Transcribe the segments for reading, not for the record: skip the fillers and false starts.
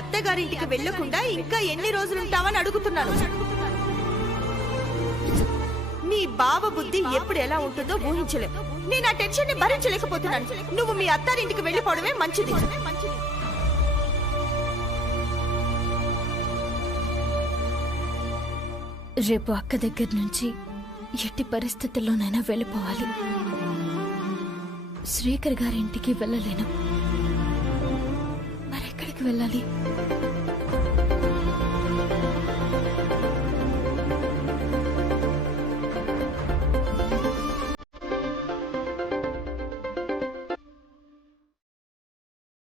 అత్తగారింటికి వెళ్ళకుండా ఇంకా ఎన్ని రోజులుంటావని అడుగుతున్నాను. నీ బావ బుద్ధి ఎప్పుడు ఎలా ఉంటుందో ఊహించలేవు. నేను ఆ టెన్షన్ ని భరించలేకపోతున్నాను. నువ్వు మీ అత్తారింటికి వెళ్ళిపోవడమే మంచిది. రేపు అక్క దగ్గర నుంచి ఎట్టి పరిస్థితుల్లోనైనా వెళ్ళిపోవాలి. శ్రీకర్ గారింటికి వెళ్ళలేను. మరెక్కడికి వెళ్ళాలి?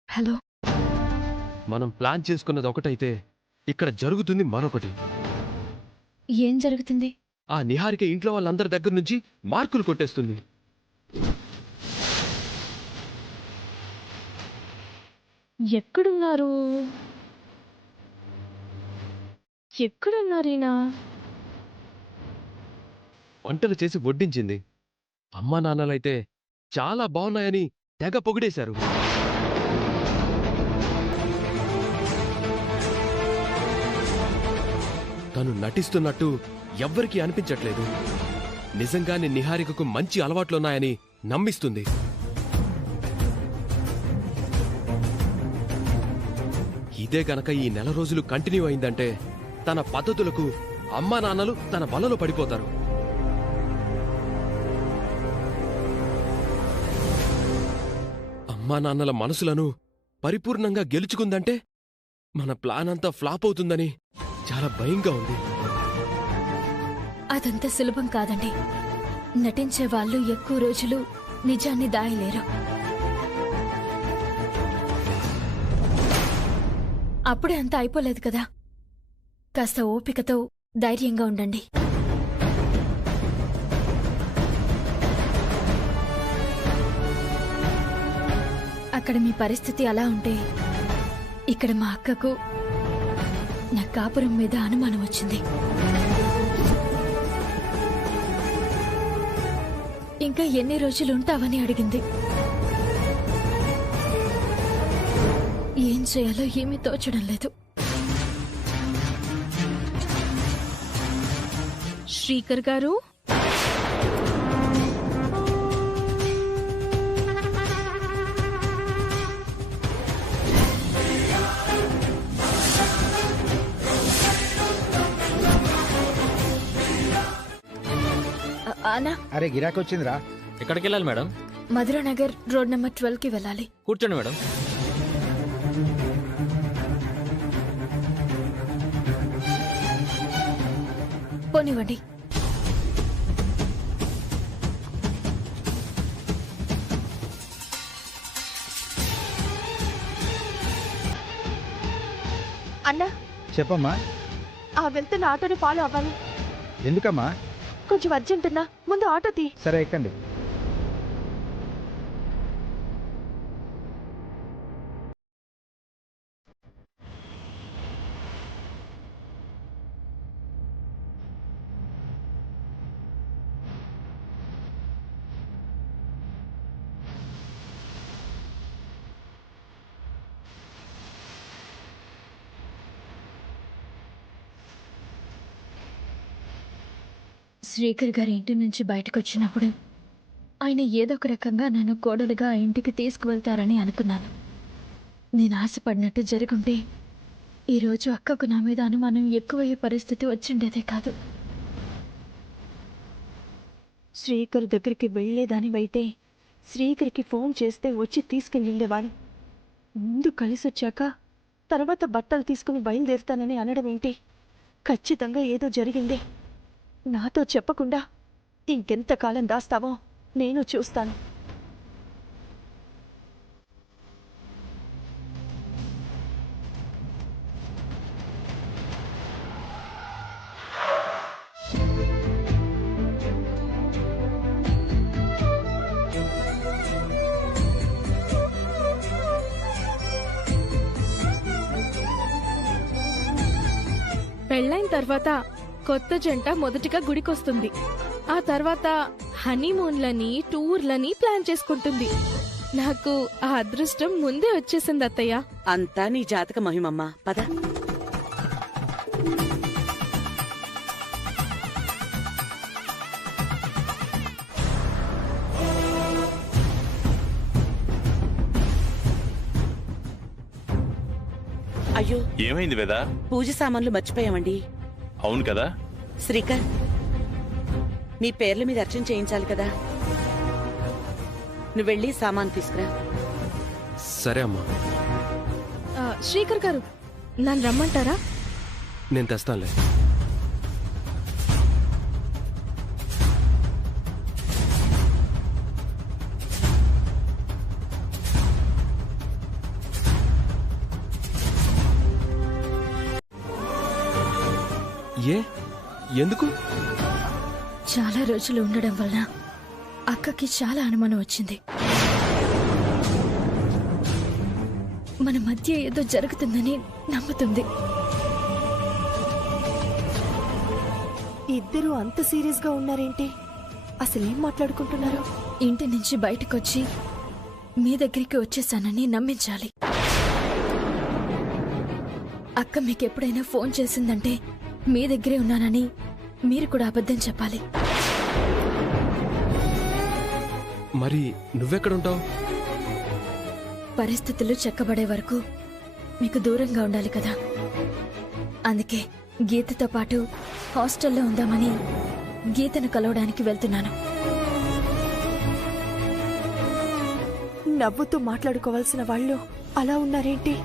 హలో. మనం ప్లాన్ చేసుకున్నది ఒకటైతే ఇక్కడ జరుగుతుంది మరొకటి. ఏం జరుగుతుంది? ఆ నిహారిక ఇంట్లో వాళ్ళందరి దగ్గర నుంచి మార్కులు కొట్టేస్తుంది. ఎక్కడున్నారు? ఎక్కడున్నారీనా? వంటలు చేసి వడ్డించింది. అమ్మా నాన్నలైతే చాలా బాగున్నాయని తెగ పొగిడేశారు. తను నటిస్తున్నట్టు ఎవ్వరికీ అనిపించట్లేదు. నిజంగానే నిహారికకు మంచి అలవాట్లున్నాయని నమ్మిస్తుంది. ఇదే గనక ఈ నెల రోజులు కంటిన్యూ అయిందంటే తన పద్ధతులకు అమ్మా నాన్నలు తన వలలో పడిపోతారు. అమ్మా నాన్నల మనసులను పరిపూర్ణంగా గెలుచుకుందంటే మన ప్లాన్ అంతా ఫ్లాప్ అవుతుందని చాలా భయంగా ఉంది. అదంత సులభం కాదండి. నటించే వాళ్ళు ఎక్కువ రోజులు నిజాన్ని దాయలేరు. అప్పుడే అంత అయిపోలేదు కదా. కాస్త ఓపికతో ధైర్యంగా ఉండండి. అక్కడ మీ పరిస్థితి అలా ఉంటే ఇక్కడ మా అక్కకు నా కాపురం మీద అనుమానం వచ్చింది. ఇంకా ఎన్ని రోజులు ఉంటావని అడిగింది. ఏం చేయాలో ఏమీ తోచడం లేదు. శ్రీకర్ గారు, అన్నా. అరే గిరాకీ వచ్చిందిరా. ఎక్కడికి వెళ్ళాలి మేడం? మధురానగర్ రోడ్ నెంబర్ 12 కి వెళ్ళాలి. కూర్చోండి మేడం. పోనివ్వండి. అన్నా, చెప్పమ్మా. వెళ్తున్న ఆటోని ఫాలో అవ్వాలి. ఎందుకమ్మా? కొంచెం అర్జెంట్ అన్నా, ముందు ఆటో తీ. సరే ఎక్కండి. శ్రీకర్ గారి ఇంటి నుంచి బయటకు వచ్చినప్పుడు ఆయన ఏదో ఒక రకంగా నన్ను కోడలుగా ఆ ఇంటికి తీసుకువెళ్తారని అనుకున్నాను. నేను ఆశపడినట్టు జరుగుంటే ఈరోజు అక్కకు నా మీద అనుమానం ఎక్కువయ్యే పరిస్థితి వచ్చిండేదే కాదు. శ్రీకర్ దగ్గరికి వెళ్లేదానివైతే శ్రీకర్కి ఫోన్ చేస్తే వచ్చి తీసుకెళ్ళిండేవాడు. ముందు కలిసొచ్చాక తర్వాత బట్టలు తీసుకుని బయలుదేరుతానని అనడం ఏంటి? ఖచ్చితంగా ఏదో జరిగిందే. నాతో చెప్పకుండా ఇంకెంతకాలం దాస్తావో నేను చూస్తాను. పెళ్ళైన తర్వాత కొత్త జంట మొదటిగా గుడికొస్తుంది. ఆ తర్వాత హనీమూన్లని, టూర్లని ప్లాన్ చేసుకుంటుంది. నాకు ఆ అదృష్టం ముందే వచ్చేసింది అత్తయ్య. అంతా నీ జాతక మహిమమ్మా, పద. అయ్యో, ఏమైంది వేదా? పూజ సామాన్లు మర్చిపోయామండి. అవును కదా. శ్రీకర్, మీ పేర్ల మీద అర్చన చేయించాలి కదా, నువ్వెళ్ళి సామాన్ తీసుకురా. సరే అమ్మా, శ్రీకర్ గారు, నన్ను రమ్మంటారా? నేను తెస్తానులే. ఏ ఎందుకు? చాలా రోజులు ఉండడం వలన అక్కకి చాలా అనుమానం వచ్చింది. మన మధ్య ఏదో జరుగుతుందని నమ్ముతుంది. ఇద్దరు అంత సీరియస్ గా ఉన్నారేంటి? అసలేం మాట్లాడుకుంటున్నారు? ఇంటి నుంచి బయటకొచ్చి మీ దగ్గరికి వచ్చేసానని నమ్మించాలి. అక్క మీకెప్పుడైనా ఫోన్ చేసిందంటే మీ దగ్గరే ఉన్నానని మీరు కూడా అబద్ధం చెప్పాలి. మరి నువ్వెక్కడుంటావు? పరిస్థితులు చక్కబడే వరకు మీకు దూరంగా ఉండాలి కదా. అందుకే గీతతో పాటు హాస్టల్లో ఉందామని గీతను కలవడానికి వెళ్తున్నాను. నవ్వుతూ మాట్లాడుకోవాల్సిన వాళ్ళు అలా ఉన్నారేంటి?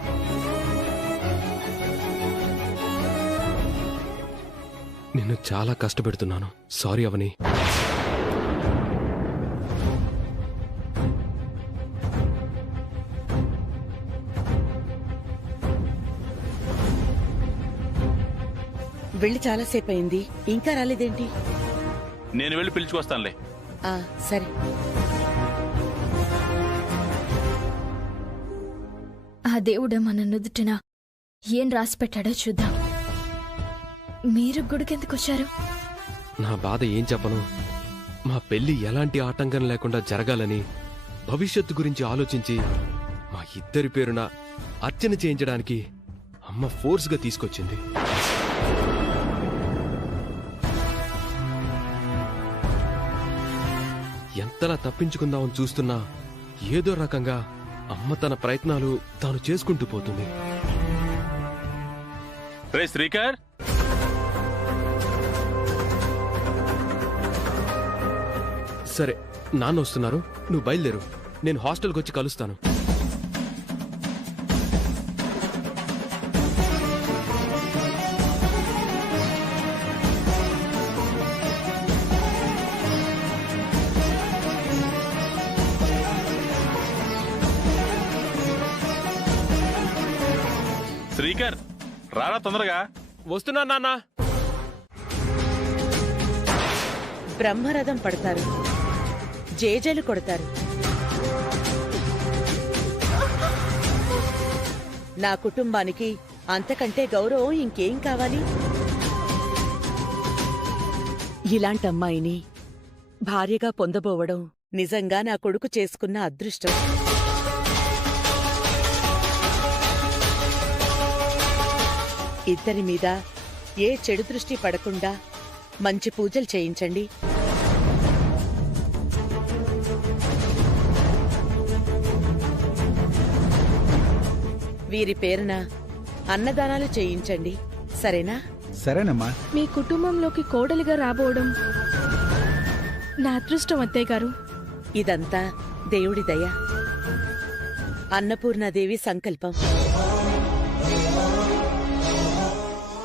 నిన్ను చాలా కష్టపెడుతున్నాను. సారీ అవని. వెళ్ళి చాలాసేపు అయింది, ఇంకా రాలేదేంటి? నేను వెళ్ళి పిలుచుకొస్తానులే. సరే. ఆ దేవుడు మన నుదుటిన ఏం రాసిపెట్టాడో చూద్దాం. మీరు గుడికెందుకొచ్చారు? నా బాధ ఏం చెప్పను. మా పెళ్లి ఎలాంటి ఆటంకం లేకుండా జరగాలని భవిష్యత్తు గురించి ఆలోచించి మా ఇద్దరి పేరున అర్చన చేయించడానికి అమ్మ ఫోర్స్గా తీసుకొచ్చింది. ఎంతలా తప్పించుకుందామని చూస్తున్నా ఏదో రకంగా అమ్మ తన ప్రయత్నాలు తాను చేసుకుంటూ పోతుంది. రే శ్రీకర్, సరే, నాన్న వస్తున్నారు, నువ్వు బయలుదేరు. నేను హాస్టల్కి వచ్చి కలుస్తాను. శ్రీకర్ రారా తొందరగా. వస్తున్నా నాన్న. బ్రహ్మరథం పడతారు, జేజేలు కొడతారు. నా కుటుంబానికి అంతకంటే గౌరవం ఇంకేం కావాలి? ఇలాంటి అమ్మాయిని భార్యగా పొందబోవడం నిజంగా నా కొడుకు చేసుకున్న అదృష్టం. ఇద్దరి మీద ఏ చెడు దృష్టి పడకుండా మంచి పూజలు చేయించండి. వీరి పేరున అన్నదానాలు చేయించండి, సరేనా? సరేనమ్మా. మీ కుటుంబంలోకి కోడలిగా రాబోవడం నా అదృష్టం అత్తయ్య గారు. ఇదంతా దేవుడి దయ, అన్నపూర్ణాదేవి సంకల్పం.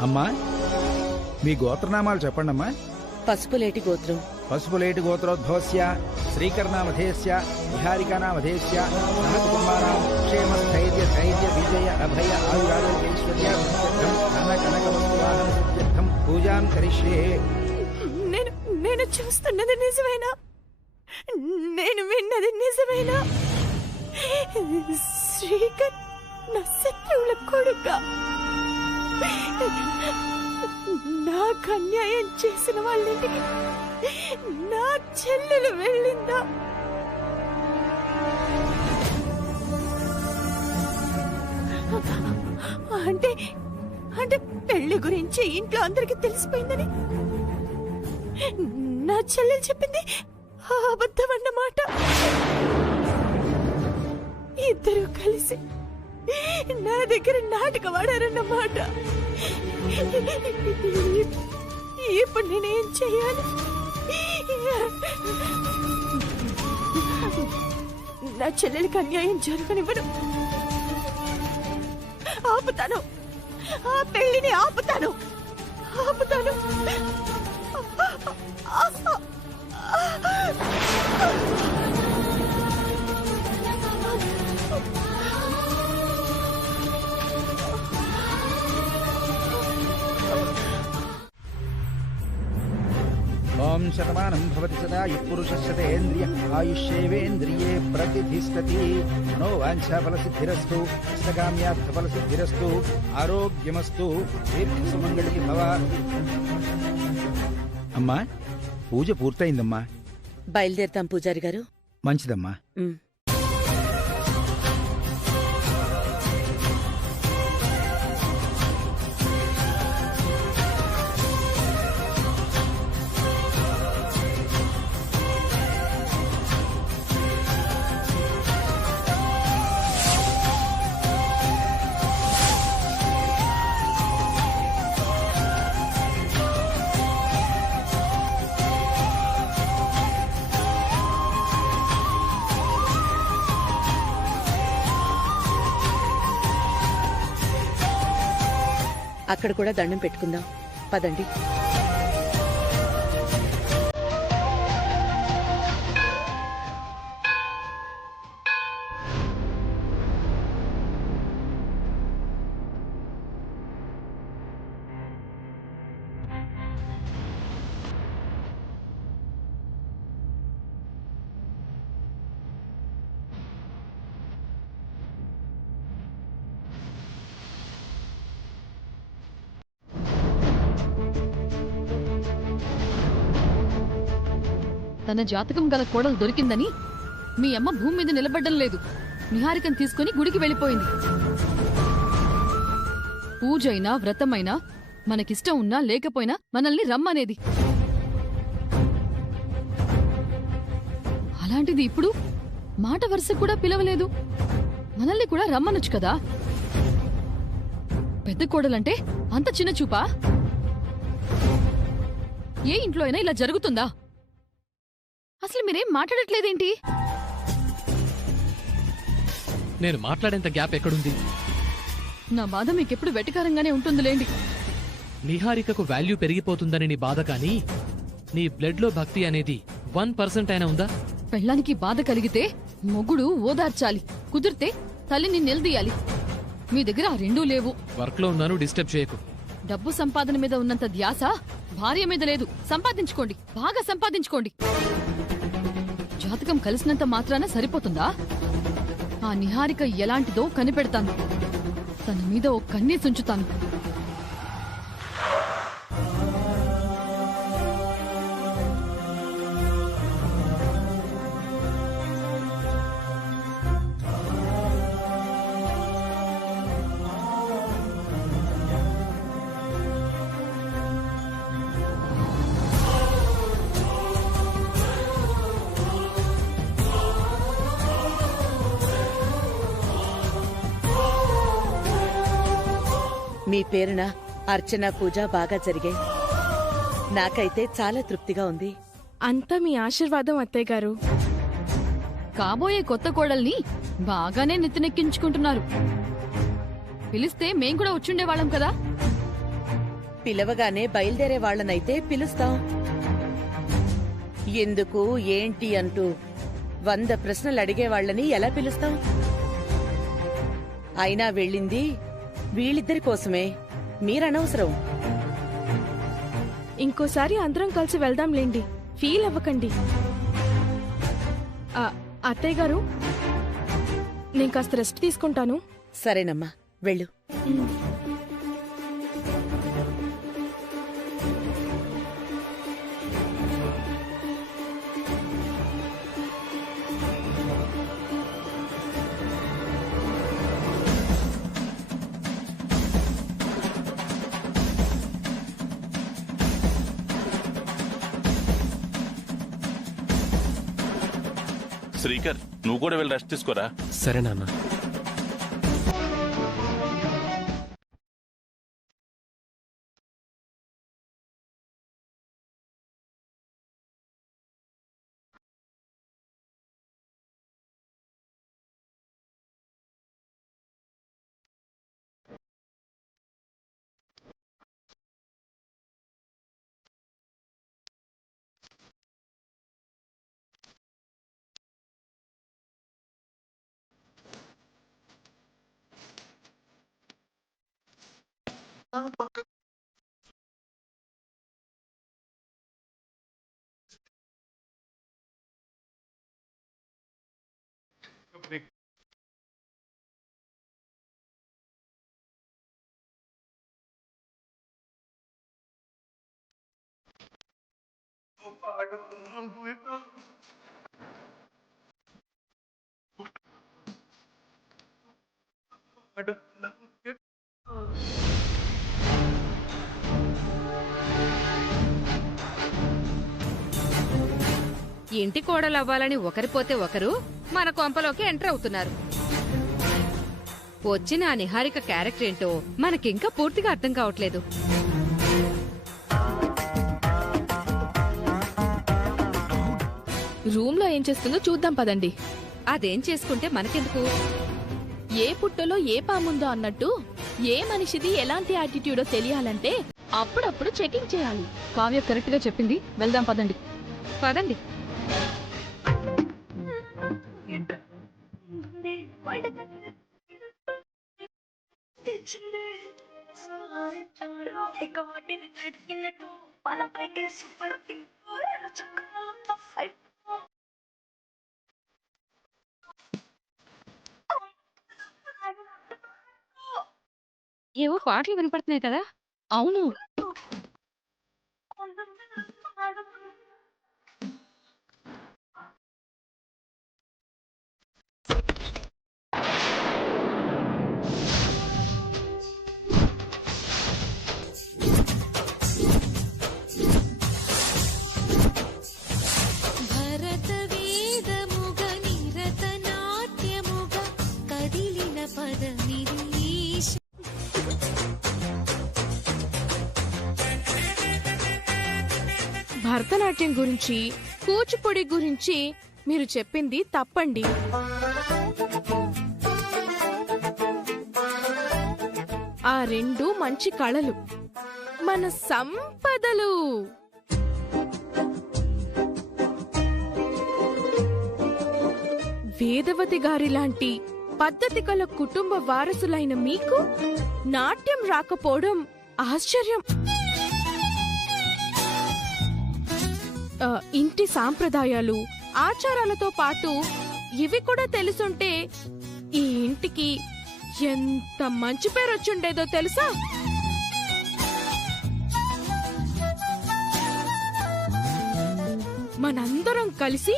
అమ్మా, మీ గోత్రనామాలు చెప్పండమ్మా. పసుపులేటి గోత్రం. పసుపులేటి గోత్రోద్భవస్య శ్రీకర్ణామధేస్య విహారికానామధేస్య సహ కుటుంబానాం క్షేమ స్థైర్య ధైర్య విజయ అభయ ఆయురారోగ్యైశ్వర్య సిద్ధ్యం ధన కనక వస్తువాహన సిద్ధ్యర్థం పూజాం కరిష్యే. నేను చూస్తున్నది నిజమేనా? నేను విన్నది నిజమేనా? శ్రీకర్ నా శత్రువుల కొడుక, నాకు అన్యాయం చేసిన వాళ్ళింటికి నా చెల్లెలు వెళ్ళిందా? అంటే అంటే పెళ్లి గురించి ఇంట్లో అందరికి తెలిసిపోయిందని నా చెల్లెలు చెప్పింది అబద్ధం అన్నమాట. ఇద్దరు కలిసి నా దగ్గర నాటకం ఆడారన్నమాట. ఇప్పుడు నేనేం చెయ్యాలి? నా చెల్లెలికి అన్యాయం జరగనివ్వను. ఆపుతాను, ఆ పెళ్లిని ఆపుతాను. ఓం శతమానం భవతి సదా యుఃపురుషశతేంద్రియ ఆయుష్యేవేంద్రియే ప్రతిష్ఠతి. మనోవాంఛాఫలసిద్ధిరస్తు, ఇష్టకామ్యార్థఫలసిద్ధిరస్తు, ఆరోగ్యమస్తు, దీర్ఘసుమంగళి భవ. అమ్మా, పూజ పూర్తయిందమ్మా. బయలుదేరుతాం పూజారి గారు. మంచిదమ్మా. ఉమ్. అక్కడ కూడా దండం పెట్టుకుందాం పదండి. తన జాతకం గల కోడలు దొరికిందని మీ అమ్మ భూమి మీద నిలబడ్డం లేదు. నిహారికను తీసుకుని గుడికి వెళ్ళిపోయింది. పూజైనా వ్రతమైనా మనకిష్టం ఉన్నా లేకపోయినా మనల్ని రమ్మనేది. అలాంటిది ఇప్పుడు మాట వరుస కూడా పిలవలేదు. మనల్ని కూడా రమ్మనొచ్చు కదా. పెద్ద కోడలంటే అంత చిన్న చూపా? ఏ ఇంట్లో అయినా ఇలా జరుగుతుందా? అసలు మీరేం మాట్లాడట్లేదేంటి? నేను మాట్లాడేంత గ్యాప్ ఎక్కడుంది? నా బాధ మీకెప్పుడు వెటకారంగానే ఉంటుందిలేండి. నిహారికకు వాల్యూ పెరిగిపోతుందని నీ బాధ, కానీ నీ బ్లడ్ లో భక్తి అనేది 1% అయినా ఉందా? పెళ్ళానికి బాధ కలిగితే మొగుడు ఓదార్చాలి, కుదిరితే తల్లిని నిలదీయాలి. మీ దగ్గర ఆ రెండూ లేవు. వర్క్ లో ఉన్నాను, డిస్టర్బ్ చేయకు. డబ్బు సంపాదన మీద ఉన్నంత ధ్యాస భార్య మీద లేదు. సంపాదించుకోండి, బాగా సంపాదించుకోండి. జాతకం కలిసినంత మాత్రాన సరిపోతుందా? ఆ నిహారిక ఎలాంటిదో కనిపెడతాను. తన మీద ఓ కన్నేసుంచుతాను. మీ పేరున అర్చన పూజ బాగా జరిగాయి. నాకైతే చాలా తృప్తిగా ఉంది. అంతా మీ ఆశీర్వాదం అత్తయ్య గారు. కాబోయే కొత్త కోడల్ని బాగానే నెత్తినెక్కించుకుంటున్నారు. పిలిస్తే మేం కూడా వచ్చుండేవాళ్ళం కదా. పిలవగానే బయలుదేరే వాళ్ళనైతే పిలుస్తాం. ఎందుకు ఏంటి అంటూ 100 ప్రశ్నలు అడిగే వాళ్ళని ఎలా పిలుస్తాం? అయినా వెళ్ళింది వీళ్ళిద్దరి కోసమే. మీరనవసరం. ఇంకోసారి అందరం కలిసి వెళ్దాంలేండి, ఫీల్ అవ్వకండి. అత్తయ్య గారు, నేను కాస్త రెస్ట్ తీసుకుంటాను. సరేనమ్మా, వెళ్ళు. శ్రీకర్, నువ్వు కూడా వెళ్ళి రెస్ట్ తీసుకోరా. సరే నాన్న. ఇంటి కోడలు అవ్వాలని ఒకరిపోతే ఒకరు మన కొంపలోకి ఎంటర్ అవుతున్నారు. వచ్చిన ఆ నిహారిక క్యారెక్టర్ ఏంటో మనకింకా పూర్తిగా అర్థం కావట్లేదు. రూమ్ లో ఏం చేస్తుందో చూద్దాం పదండి. అదేం చేసుకుంటే మనకెందుకు? ఏ పుట్టలో ఏ పాముందో అన్నట్టు ఏ మనిషిది ఎలాంటి యాటిట్యూడో తెలియాలంటే అప్పుడప్పుడు చెకింగ్ చేయాలి. కావ్య కరెక్ట్ గా చెప్పింది. వెళ్దాం పదండి. పదండి. ఏవో పాటలు వినపడుతున్నాయి కదా. అవును, భరతనాట్యం గురించి కూచిపూడి గురించి మీరు చెప్పింది తప్పండి. ఆ రెండు మంచి కళలు, మన సంపదలు. వేదవతి గారి లాంటి పద్ధతి గల కుటుంబ వారసులైన మీకు నాట్యం రాకపోవడం ఆశ్చర్యం. ఇంటి సాంప్రదాయాలు ఆచారాలతో పాటు ఇవి కూడా తెలుసుంటే ఈ ఇంటికి ఎంత మంచి పేరు వచ్చుండేదో తెలుసా? మనందరం కలిసి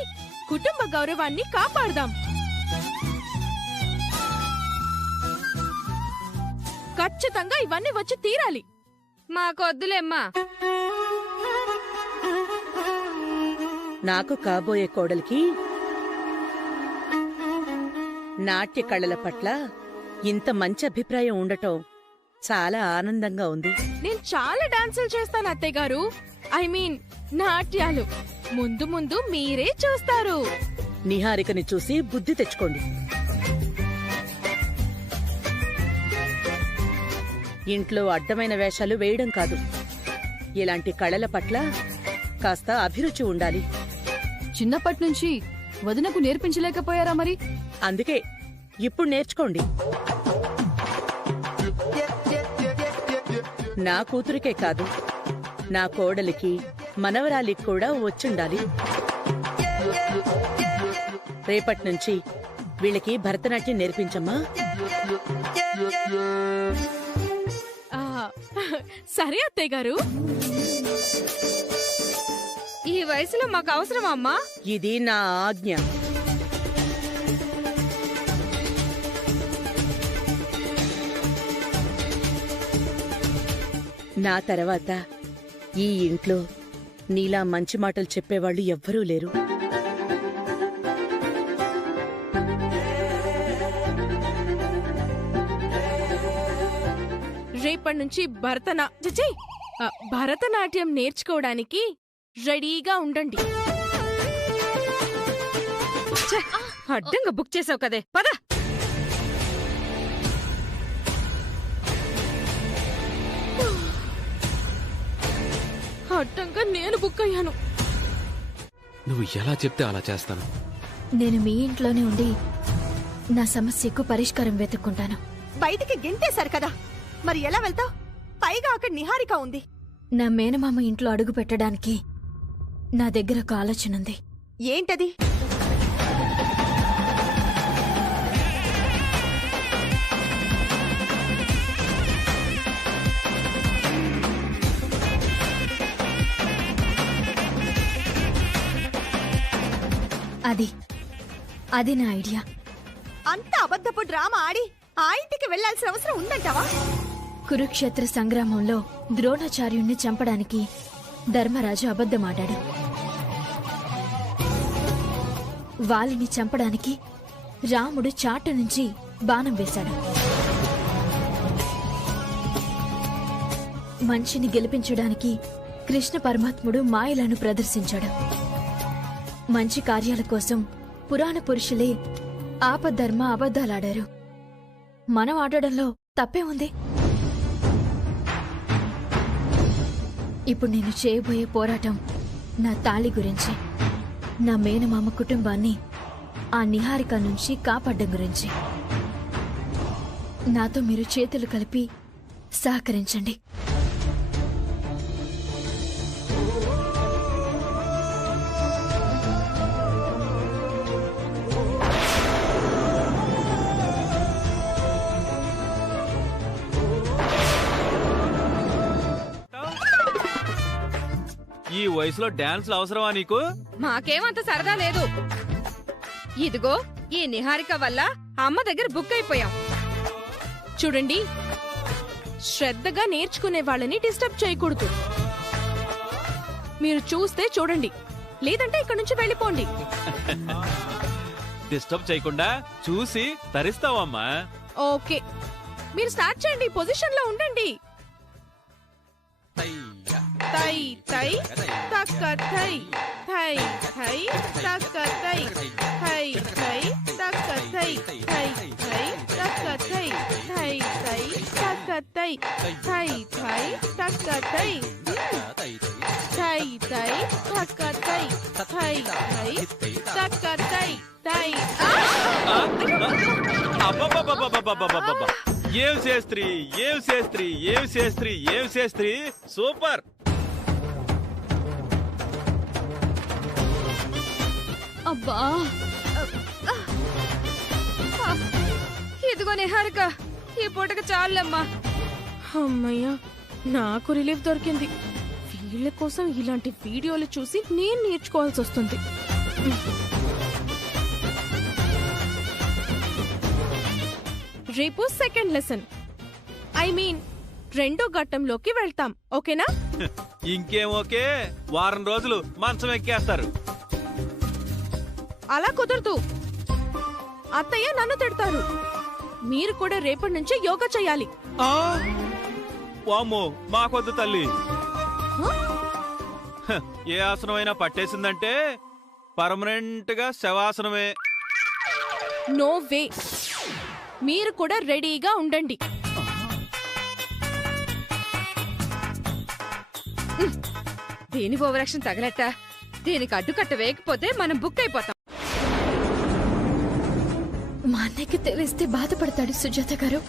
కుటుంబ గౌరవాన్ని కాపాడదాం. ఖచ్చితంగా ఇవన్నీ వచ్చి తీరాలి. మాకొద్దులేమ్మా. నాకు కాబోయే కోడలికి నాట్య కళల పట్ల ఇంత మంచి అభిప్రాయం ఉండటం చాలా ఆనందంగా ఉంది. నేను చాలా డాన్సులు చేస్తాను అత్తయ్య గారు. ఐ మీన్ నాట్యాలు. ముందు ముందు మీరే చూస్తారు. నిహారికని చూసి బుద్ధి తెచ్చుకోండి. ఇంట్లో అడ్డమైన వేషాలు వేయడం కాదు, ఇలాంటి కళల పట్ల కాస్త అభిరుచి ఉండాలి. చిన్నప్పటి నుంచి వదినకు నేర్పించలేకపోయారా మరి? అందుకే ఇప్పుడు నేర్చుకోండి. నా కూతురికే కాదు, నా కోడలికి మనవరాలికి కూడా వచ్చుండాలి. రేపటి నుంచి వీళ్ళకి భరతనాట్యం నేర్పించమ్మా. సరే అత్తయ్య గారు. ఈ వయసులో మాకు అవసరమా అమ్మా? ఇది నా ఆజ్ఞ. నా తర్వాత ఈ ఇంట్లో నీలా మంచి మాటలు చెప్పేవాళ్లు ఎవ్వరూ లేరు. రేపటి నుంచి భరతనాట్యం నేర్చుకోవడానికి రెడీగా ఉండండి. ఛే, అడ్డంగా బుక్ చేసావు కదే, పద. అడ్డంగా నేను బుక్ అయ్యాను. నువ్వు ఎలా చెప్తే అలా చేస్తాను. నేను మీ ఇంట్లోనే ఉండి నా సమస్యకు పరిష్కారం వెతుక్కుంటాను. బయటికి గింటేశారు కదా, మరి ఎలా వెళ్తావు? పైగా అక్కడ నిహారిక ఉంది. నా మేనమామ ఇంట్లో అడుగు పెట్టడానికి నా దగ్గర ఒక ఆలోచన ఉంది. ఏంటది? అది నా ఐడియా. అంత అబద్ధపు డ్రామా ఆడి ఆ ఇంటికి వెళ్లాల్సిన అవసరం ఉందంటావా? కురుక్షేత్ర సంగ్రామంలో ద్రోణాచార్యుణ్ణి చంపడానికి ధర్మరాజు అబద్ధమాడాడు. వాలిని చంపడానికి రాముడు చాట నుంచి బాణం వేశాడు. మనిషిని గెలిపించడానికి కృష్ణ పరమాత్ముడు మాయలను ప్రదర్శించాడు. మంచి కార్యాల కోసం పురాణ పురుషులే ఆపద్ధర్మ అబద్ధాలాడారు. మనం ఆడడంలో తప్పే ఉంది. ఇప్పుడు నేను చేయబోయే పోరాటం నా తాళి గురించి, నా మేనమామ కుటుంబాన్ని ఆ నిహారిక నుంచి కాపాడడం గురించి. నాతో మీరు చేతులు కలిపి సహకరించండి. ఈ వయసులో డాన్స్లు అవసరమా నీకు? మాకేమంత సరదా లేదు. ఇదిగో ఈ నిహారిక వల్ల అమ్మ దగ్గర బుక్ అయిపోయాం. చూడండి, శ్రద్ధగా నేర్చుకునే వాళ్ళని డిస్టర్బ్ చేయకూడదు. మీరు చూస్తే చూడండి, లేదంటే ఇక్కడ నుంచి వెళ్ళిపోండి. డిస్టర్బ్ చేయకుండా చూసి తరిస్తావమ్మా. ఓకే, మీరు స్టార్ట్ చేయండి. పొజిషన్ లో ఉండండి. తై తై తక్క తై తై తై తక్క తై తై తై తక్క తై తై తై తక్క తై తై తై తక్క తై తై తై తక్క తై తై తై తక్క తై తై తై తక్క తై తై. అబ్బబ్బబ్బబ్బబ్బబ్బబ్బబ్బ! ఏం చేస్త్రీ, ఏం చేస్త్రీ, ఏం చేస్త్రీ, ఏం చేస్త్రీ! సూపర్! అబ్బా, ఇదిగో నిహారిక, ఈ పూటకి చాలమ్మా. అమ్మయ్యా, నాకు రిలీఫ్ దొరికింది. వీళ్ళ కోసం ఇలాంటి వీడియోలు చూసి నేను నేర్చుకోవాల్సి వస్తుంది. రేపు సెకండ్ లెసన్, ఐ మీన్ రెండో ఘట్టంలోకి వెళ్తాం. ఓకేనా? ఇంకేం ఓకే, వారం రోజులు మంచం ఎక్కేస్తారు. అలా కుదరదు. అత్తయ్య నన్ను తిడతారు. మీరు కూడా రేపటి నుంచి యోగా చేయాలి. వామ్మో, మాకొద్దు తల్లి. ఏ ఆసనమైనా పట్టేసిందంటే పర్మనెంట్ గా శవాసనమే. No way. మీరు కూడా రెడీగా ఉండండి. దేని ఓవరాక్షన్ తగలట్ట. దీనికి అడ్డుకట్ట వేయకపోతే మనం బుక్ అయిపోతాం. మా అన్నయ్యకి తెలిస్తే బాధపడతాడు సుజాత గారు.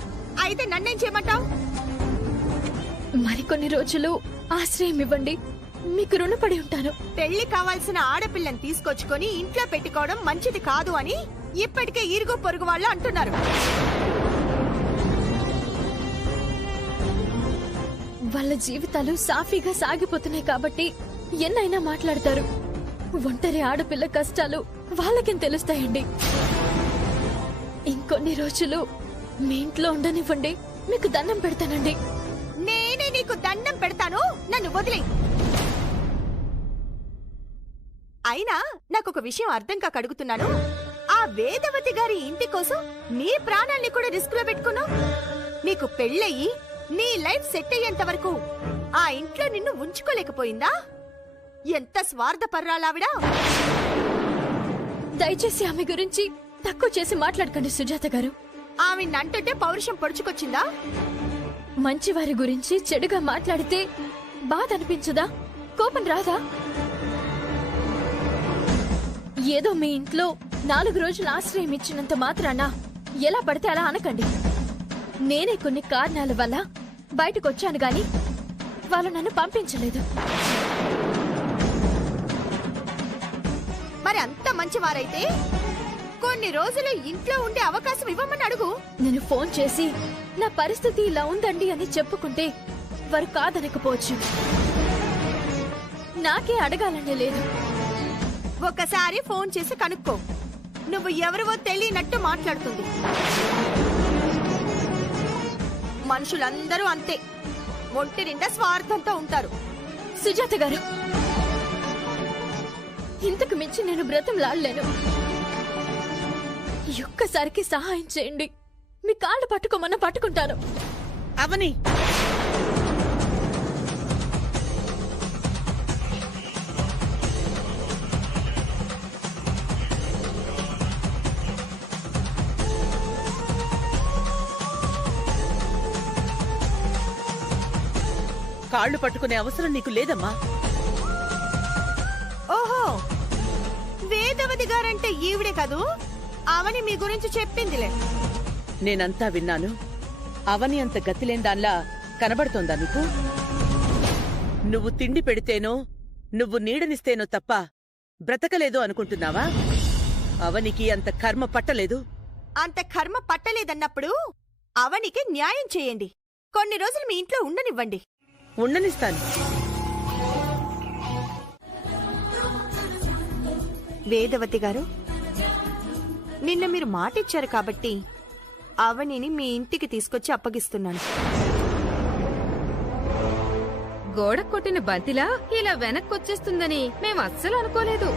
అయితే నన్నేం చేయమంటావు? మరికొన్ని రోజులు ఆశ్రయం ఇవ్వండి, మీకు రుణపడి ఉంటాను. పెళ్లి కావాల్సిన ఆడపిల్లని తీసుకొచ్చుకొని ఇంట్లో పెట్టుకోవడం మంచిది కాదు అని ఇప్పటికే ఇరుగు పొరుగు వాళ్ళు అంటున్నారు. వాళ్ళ జీవితాలు సాఫీగా సాగిపోతున్నాయి కాబట్టి ఎన్నైనా మాట్లాడతారు. ఒంటరి ఆడపిల్ల కష్టాలు వాళ్ళకేం తెలుస్తాయండి. ఇంకొన్ని రోజులు మీ ఇంట్లో ఉండనివ్వండి, మీకు దండం పెడతానండి. నేనే నీకు దండం పెడతాను, నన్ను వదిలే. అయినా నాకొక విషయం అర్థం కాక అడుగుతున్నాను. ఆ వేదవతి గారి ఇంటి కోసం నీ ప్రాణాల్ని కూడా రిస్క్ లో పెట్టుకున్నావు. నీకు పెళ్ళయి నీ లైఫ్ సెట్ అయ్యేంత వరకు ఆ ఇంట్లో నిన్ను ఉంచుకోలేకపోయిందా? ఎంత స్వార్థపర్రాలావిడా! దయచేసి ఆమె గురించి తక్కువ చేసి మాట్లాడకండి సుజాత గారు. ఆమెనంటుంటే పౌరుషం పొడుచుకొచ్చిందా? మంచివారి గురించి చెడుగా మాట్లాడితే బాధ అనిపించదా? కోపం రాదా? ఏదో మీ ఇంట్లో 4 రోజులు ఆశ్రయం ఇచ్చినంత మాత్రాన ఎలా పడితే అలా అనకండి. నేనే కొన్ని కారణాల వల్ల బయటకొచ్చాను గాని వాళ్ళు నన్ను పంపించలేదు. మరి అంత మంచివారైతే కొన్ని రోజులు ఇంట్లో ఉండే అవకాశం ఇవ్వమని అడుగు. నేను ఫోన్ చేసి నా పరిస్థితి ఇలా ఉందండి అని చెప్పుకుంటే వారు కాదనకపోవచ్చు. నాకే అడగాలని లేదు. ఒకసారి ఫోన్ చేసి కనుక్కో. నువ్వు ఎవరివో తెలియనట్టు మాట్లాడుతుంది. మనుషులందరూ అంతే, ఒంటి నిండా స్వార్థంతో ఉంటారు. సుజాత గారు, ఇంతకు మించి నేను బ్రతంలాడలేను. ఒక్కసారికి సహాయం చేయండి. మీ కాళ్ళు పట్టుకోమన్నా పట్టుకుంటాను. అవని, కాళ్ళు పట్టుకునే అవసరం నీకు లేదమ్మా. ఓహో, వేదవతి గారంటే ఈవిడే కదూ? అవని మీ గురించి చెప్పిందిలే. నేనంతా విన్నాను. అవని అంత గతిలేని దానిలా కనబడుతోందా నీకు? నువ్వు తిండి పెడితేనో నువ్వు నీడనిస్తేనో తప్ప బ్రతకలేదు అనుకుంటున్నావా? అవనికి అంత కర్మ పట్టలేదు. అంత కర్మ పట్టలేదన్నప్పుడు అవనికి న్యాయం చేయండి. కొన్ని రోజులు మీ ఇంట్లో ఉండనివ్వండి. ఉండనిస్తాను. వేదవతి గారు, నిన్న మీరు మాటిచ్చారు కాబట్టి అవనిని మీ ఇంటికి తీసుకొచ్చి అప్పగిస్తున్నాను. గోడ కొట్టిన బంతిలా ఇలా వెనక్కొచ్చేస్తుందని మేం అస్సలు అనుకోలేదు.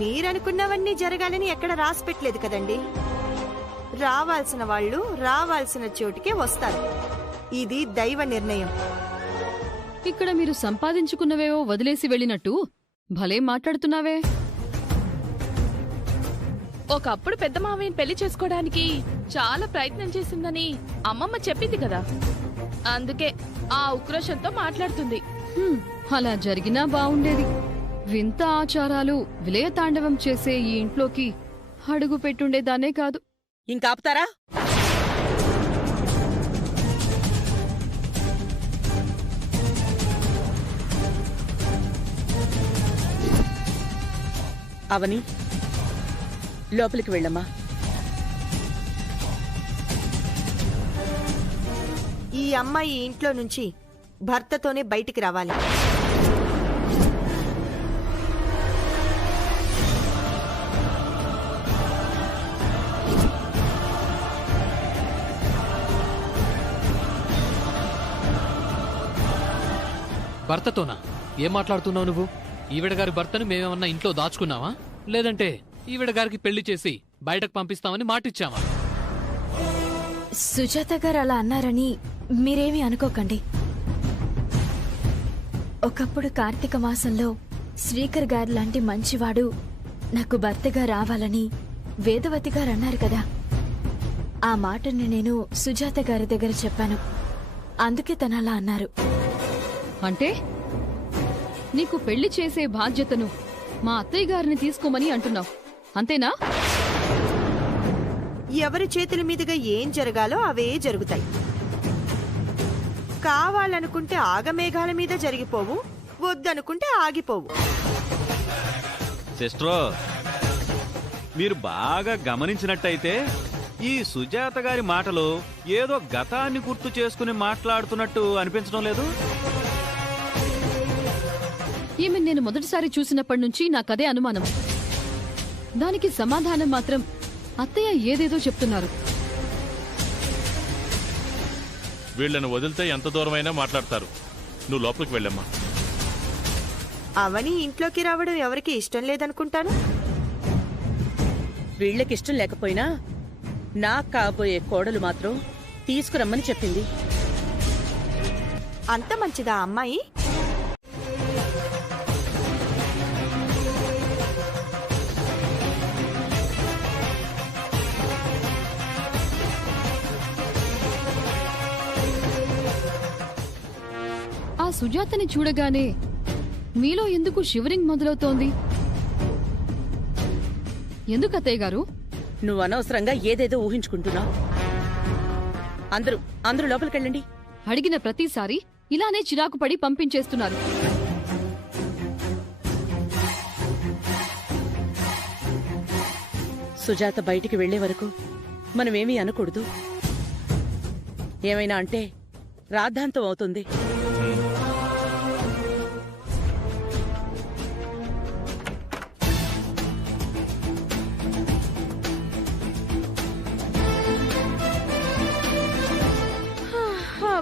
మీరనుకున్నవన్నీ జరగాలని ఎక్కడ రాసి పెట్టలేదు కదండి. రావాల్సిన వాళ్ళు రావాల్సిన చోటుకే వస్తారు. ఇది దైవ నిర్ణయం. ఇక్కడ మీరు సంపాదించుకున్నవేవో వదిలేసి వెళ్ళినట్టు భలే మాట్లాడుతున్నావే. ఒకప్పుడు పెద్ద మావయ్యని పెళ్లి చేసుకోవడానికి చాలా ప్రయత్నం చేసిందని అమ్మమ్మ చెప్పింది కదా, అందుకే ఆ ఉక్రోషంతో మాట్లాడుతుంది. అలా జరిగినా బావుండేది. వింత ఆచారాలు విలయతాండవం చేసే ఈ ఇంట్లోకి అడుగు పెట్టుండేదానే కాదు. ఇంకాపుతారా? అవని, లోపలికి వెళ్ళమ్మా. ఈ అమ్మాయి ఇంట్లో నుంచి భర్తతోనే బయటికి రావాలి. భర్తతోనా? ఏం మాట్లాడుతున్నావు నువ్వు? ఈవిడ గారి భర్తను మేమేమన్నా ఇంట్లో దాచుకున్నావా? లేదంటే ఈవిడ గారికి పెళ్లి చేసి బయటకు పంపిస్తామని మాటిచ్చామా? సుజాత గారు అలా అన్నారని మీరేమీ అనుకోకండి. ఒకప్పుడు కార్తీక మాసంలో శ్రీకర్ గారు లాంటి మంచివాడు నాకు భర్తగా రావాలని వేదవతి గారు అన్నారు కదా. ఆ మాటని నేను సుజాత గారి దగ్గర చెప్పాను. అందుకే తను అలా అన్నారు. అంటే నీకు పెళ్లి చేసే బాధ్యతను మా అత్తయ్య గారిని తీసుకోమని అంటున్నావు, అంతేనా? ఎవరి చేతుల మీదుగా ఏం జరగాలో అవే జరుగుతాయి. కావాలనుకుంటే ఆగమేఘాల మీద జరిగిపోవు, వద్దనుకుంటే ఆగిపోవు. సిస్టరో, మీరు బాగా గమనించినట్టయితే ఈ సుజాత గారి మాటలు ఏదో గతాన్ని గుర్తు చేసుకుని మాట్లాడుతున్నట్టు అనిపించడం లేదు? ఈమె నేను మొదటిసారి చూసినప్పటి నుంచి నాకదే అనుమానం. దానికి సమాధానం మాత్రం అత్తయ్య ఏదేదో చెప్తున్నారు. వీళ్ళను వదిలితే ఎంత దూరమైనా మాట్లాడతారు. నువ్వు లోపలికి వెళ్ళమ్మా. అవని ఇంట్లోకి రావడం ఎవరికి ఇష్టం లేదనుకుంటాను. వీళ్ళకిష్టం లేకపోయినా నాకు కాబోయే కోడలు మాత్రం తీసుకురమ్మని చెప్పింది. అంత మంచిదా అమ్మాయి? ఆ సుజాతని చూడగానే మీలో ఎందుకు షివరింగ్ మొదలవుతోంది? ఎందుకు అత్తయ్య గారు? నువ్వు అనవసరంగా ఏదేదో ఊహించుకుంటున్నావు. అందరూ లోపలికెళ్ళండి. అడిగిన ప్రతిసారి ఇలానే చిరాకు పడి పంపించేస్తున్నారు. సుజాత బయటికి వెళ్లే వరకు మనమేమీ అనకూడదు. ఏమైనా అంటే రాద్ధాంతం అవుతుంది.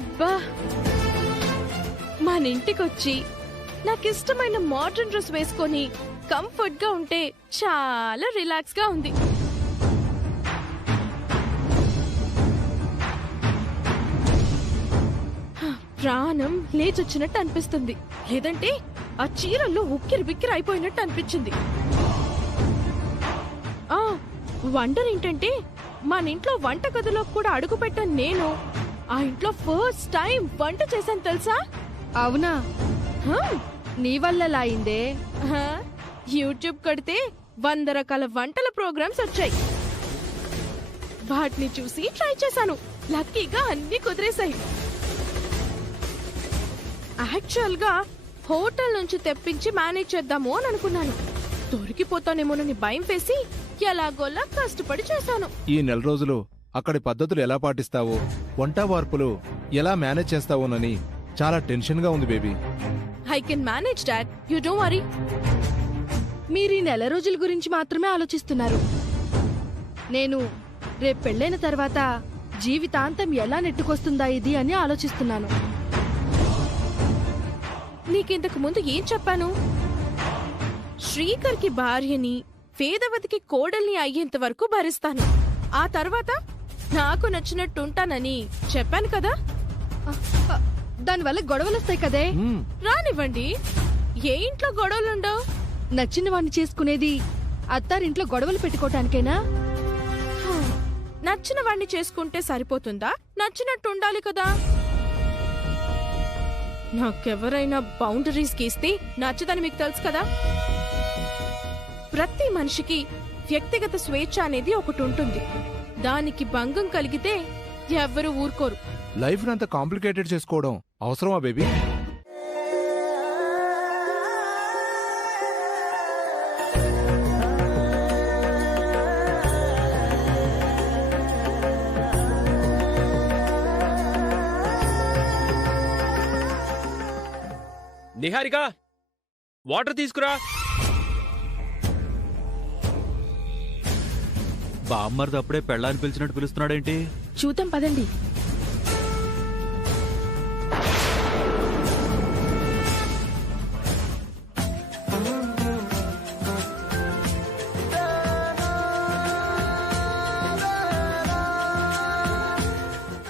అబ్బా, మన ఇంటికొచ్చి నాకిష్టమైన మోడర్న్ డ్రెస్ వేసుకొని కంఫర్ట్ గా ఉంటే చాలా రిలాక్స్ గా ఉంది. ప్రాణం లేచొచ్చినట్టు అనిపిస్తుంది. లేదంటే ఆ చీరల్లో ఉక్కిరి బిక్కిరి అయిపోయినట్టు అనిపించింది. వండర్ ఏంటంటే మన ఇంట్లో వంట గదిలో కూడా అడుగు పెట్టాను నేను. ఆ ఇంట్లో ఫస్ట్ టైం వంట చేశాను తెలుసా? అవునా? నీ వల్ల ఎలా అయిందే? యూట్యూబ్ కొడితే 100 రకాల వంటల ప్రోగ్రామ్స్ వచ్చాయి. వాటిని చూసి ట్రై చేశాను. లక్కీగా అన్ని కుదిరేశాయి. యాక్చువల్ గా హోటల్ నుంచి తెప్పించి మేనేజ్ చేద్దాము అని అనుకున్నాను. దొరికిపోతానేమోనని భయం వేసి ఎలాగోలా కష్టపడి చేశాను. ఈ నెల రోజులు అక్కడి పద్ధతులు ఎలా పాటిస్తావో, వంట వార్పులు ఎలా మేనేజ్ చేస్తావోనని చాలా టెన్షన్ గా ఉంది baby. I can manage dad, you don't worry. మీరు ఈ నెల రోజుల గురించి మాత్రమే ఆలోచిస్తున్నారు. నేను రేపు పెళ్ళైన తర్వాత జీవితాంతం ఎలా నెట్టుకొస్తుందా ఇది అని ఆలోచిస్తున్నాను. నీకింతకు ముందు ఏం చెప్పాను? శ్రీకర్ కి భార్యని, వేదవతికి కోడల్ని అయ్యేంత వరకు భరిస్తాను. ఆ తర్వాత నాకు నచ్చినట్టుంటానని చెప్పాను కదా. దానివల్ల గొడవలు వస్తాయి కదే. రానివ్వండి, ఏ ఇంట్లో గొడవలుండవు? నచ్చిన వాడిని చేసుకునేది అత్తారింట్లో గొడవలు పెట్టుకోవటానికేనా? నచ్చిన వాడిని చేసుకుంటే సరిపోతుందా? నచ్చినట్టు ఉండాలి కదా. నాకెవరైనా బౌండరీస్ గీస్తే నచ్చదని మీకు తెలుసు కదా. ప్రతి మనిషికి వ్యక్తిగత స్వేచ్ఛ అనేది ఒకటి ఉంటుంది. దానికి భంగం కలిగితే ఎవ్వరూ ఊరుకోరు. లైఫ్ అంత కాంప్లికేటెడ్ చేసుకోవడం అవసరమా బేబీ? నిహారిక, వాటర్ తీసుకురా. బామ్మర్ది అప్పుడే పెళ్ళాన్ని పిలిచినట్టు పిలుస్తున్నాడేంటి? చూద్దాం పదండి.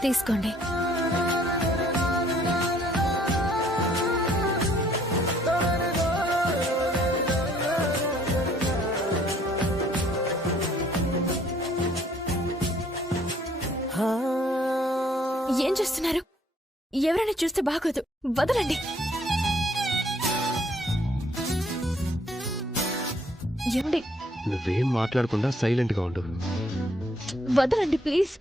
తీసుకోండి. ఏం చేస్తున్నారు? ఎవరైనా చూస్తే బాగోదు, వదలండి. ఏమండి? నువ్వేం మాట్లాడకుండా సైలెంట్ గా ఉండు. వదలండి ప్లీజ్.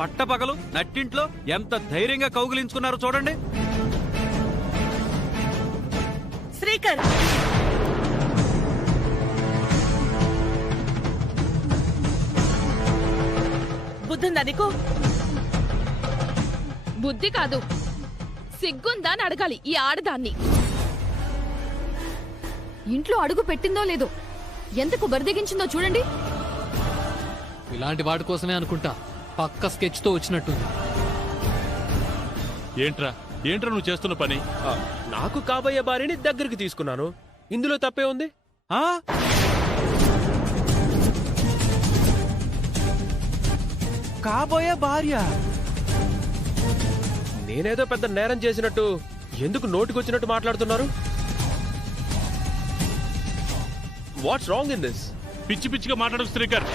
పట్టపగలు నట్టింట్లో ఎంత ధైర్యంగా కౌగిలించుకున్నారో చూడండి. శ్రీకర్, బుద్ధుందా నీకు? బుద్ధి కాదు, సిగ్గుందా అని అడగాలి ఈ ఆడదాన్ని. ఇంట్లో అడుగు పెట్టిందో లేదో, ఎంతకు బరిదెగించిందో చూడండి. ఇలాంటి వాడి కోసమే అనుకుంటా పక్క స్కెచ్ తో వచ్చినట్టుంది. ఏంట్రా నువ్వు చేస్తున్న పని? నాకు కాబోయే భార్యని దగ్గరికి తీసుకున్నాను, ఇందులో తప్పే ఉంది? కాబోయే భార్య? నేనేదో పెద్ద నేరం చేసినట్టు ఎందుకు నోటికొచ్చినట్టు మాట్లాడుతున్నారు? What's wrong in this? పిచ్చి పిచ్చిగా మాట్లాడు శ్రీకర్.